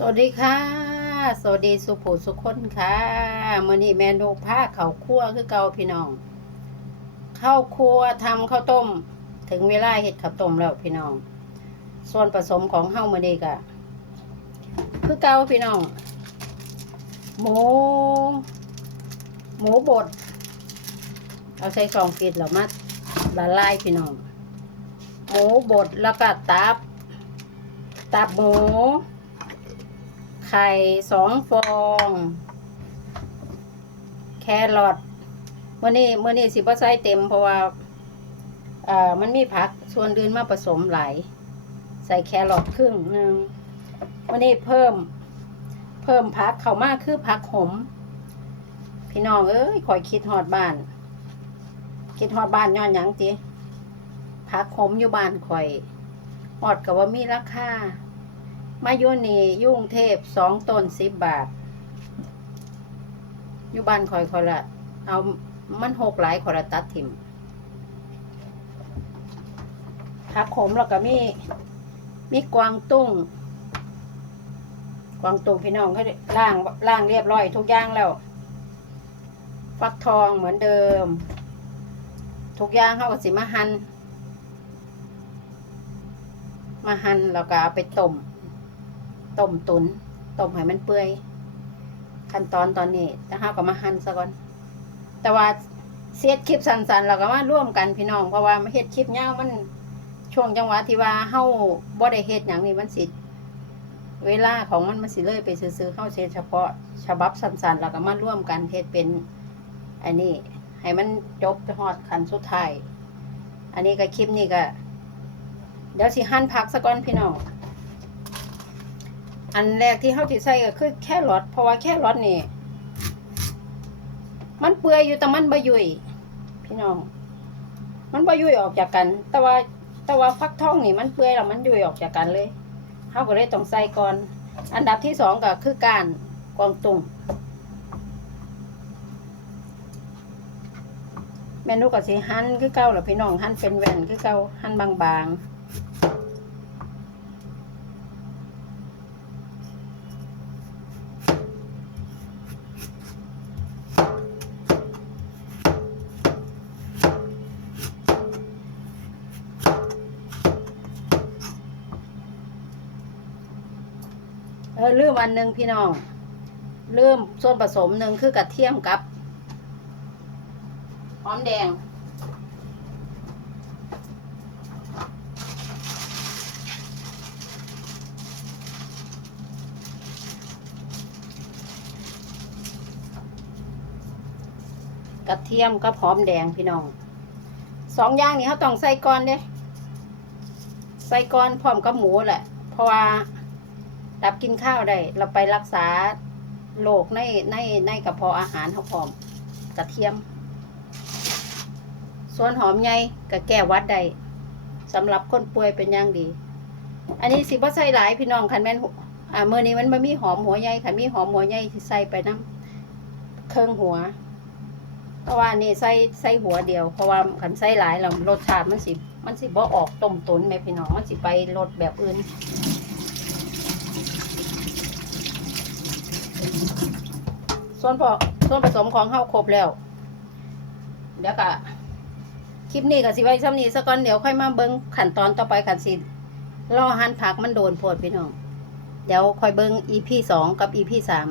สวัสดีค่ะ สวัสดีสุภูสุคนค่ะมื่อนี้แมนูผ้าเขาคั่วคือเกาพี่น้องข้าวคั่วทำข้าวต้ม ถึงเวลาเห็ดข้าวต้มแล้วพี่น้อง ส่วนผสมของเฮ้ามื่อนี้ก็คือเกาพี่น้อง หมู หมูบด เอาใส่ซองฟิตแล้วมาละลายพี่น้อง หมูบดแล้วก็ตับ ตับหมู ไข่สองฟอง แครอทเมื่อนี้เมื่อนี้สิบ่ใส่เต็มเพราะว่าเอ่อมันมีผักส่วนอื่นมาผสมหลายใส่แครอทครึ่งหนึ่งวันนี้เพิ่ม เพิ่มผักเข้ามาคือผักขมพี่น้องเอ้ยคอยคิดฮอดบ้าน คิดฮอดบ้านย้อนหยังติผักขมอยู่บ้านข่อยฮอดกับว่ามีราคา มายุนียุ่งเทพสองต้นสิบบาทอยู่บ้านคอยคอยละ เอามันหกหลายคอยละตัดทิมผักขมแล้วก็มี มีกวางตุ้ง กวางตุ้งพี่น้องเขาล่างล่างเรียบร้อยทุกอย่างแล้ว ฟักทองเหมือนเดิม ทุกอย่างเข้าก็สิมาหัน มาหันแล้วก็เอาไปต้ม ต้มตุนต้มให้มันเปื่อย ขั้นตอนตอนนี้แต่เฮาก็มาหั่นซะก่อน แต่ว่าเสียดคลิปสั้นๆเราก็มาร่วมกันพี่น้องเพราะว่ามาเฮ็ดคลิปยาวมันช่วงจังหวะที่ว่าเฮาบ่ได้เฮ็ดหยังนี่มันสิเวลาของมันมันสิเลยไปซื้อๆเฮาเฮ็ดเฉพาะฉบับสั้นๆแล้วก็มาร่วมกันเฮ็ดเป็นอันนี้ให้มันจบฮอดขั้นสุดท้าย อันนี้ก็คลิปนี้ก็ เดี๋ยวสิหั่นผักซะก่อนพี่น้อง อันแรกที่เขาที่ใส่ก็คือแค่รอทเพราะว่าแค่รอทนี่ มันเปื่อยอยู่แต่มันบยุยพี่น้อง มันบยุยออกจากกัน แต่ว่าแต่ว่าฟักทองนี่มันเปื่อยแล้วมันยุยออกจากกันเลยเขาก็เลยต้องใส่ก่อน อันดับที่สองก็คือการกวางตุงเมนูก็สิหั่นคือเก่าหรอพี่น้องหั่นเป็นแว่นคือเก่าหั่นบางๆ เออลืมอันหนึ่งพี่น้องลืมส่วนผสมหนึ่งคือกระเทียมกับหอมแดง กระเทียมกับหอมแดงพี่น้องสองอย่างนี้เขาต้องใส่ก่อนเด้ใส่ก่อนพร้อมกับหมูแหละ เพราะว่า ดับกินข้าวได้ เราไปรักษาโรคในในในกระเพาะอาหารเขาพร้อมกระเทียม ส่วนหอมใหญ่ก็แก้วัดได้สำหรับคนป่วยเป็นอย่างดี อันนี้สิบ่ใส่หลายพี่น้องคันแม่นอ่ามื้อนี้มันบ่มีหอมหัวใหญ่คันมีหอมหัวใหญ่ใส่ไปน้ำเครื่องหัวเพราะว่านี่ใส่ใส่หัวเดียว เพราะว่าคันใส่หลายแล้วรสชาติมันสิ มันสิบ่ออกต้มตุนแม่พี่น้องมันสิไปรสแบบอื่น ส่วนพอส่วนผสมของข้าวครบแล้ว เดี๋ยวก็คลิปนี้ก็สิไว้ซ้ำนี้สักก่อนเดี๋ยวค่อยมาเบิ้งขั้นตอนต่อไปขันสิรอหั่นผักมันโดนโพดพี่น้อง เดี๋ยวค่อยเบิ้ง EP สองกับ EP สาม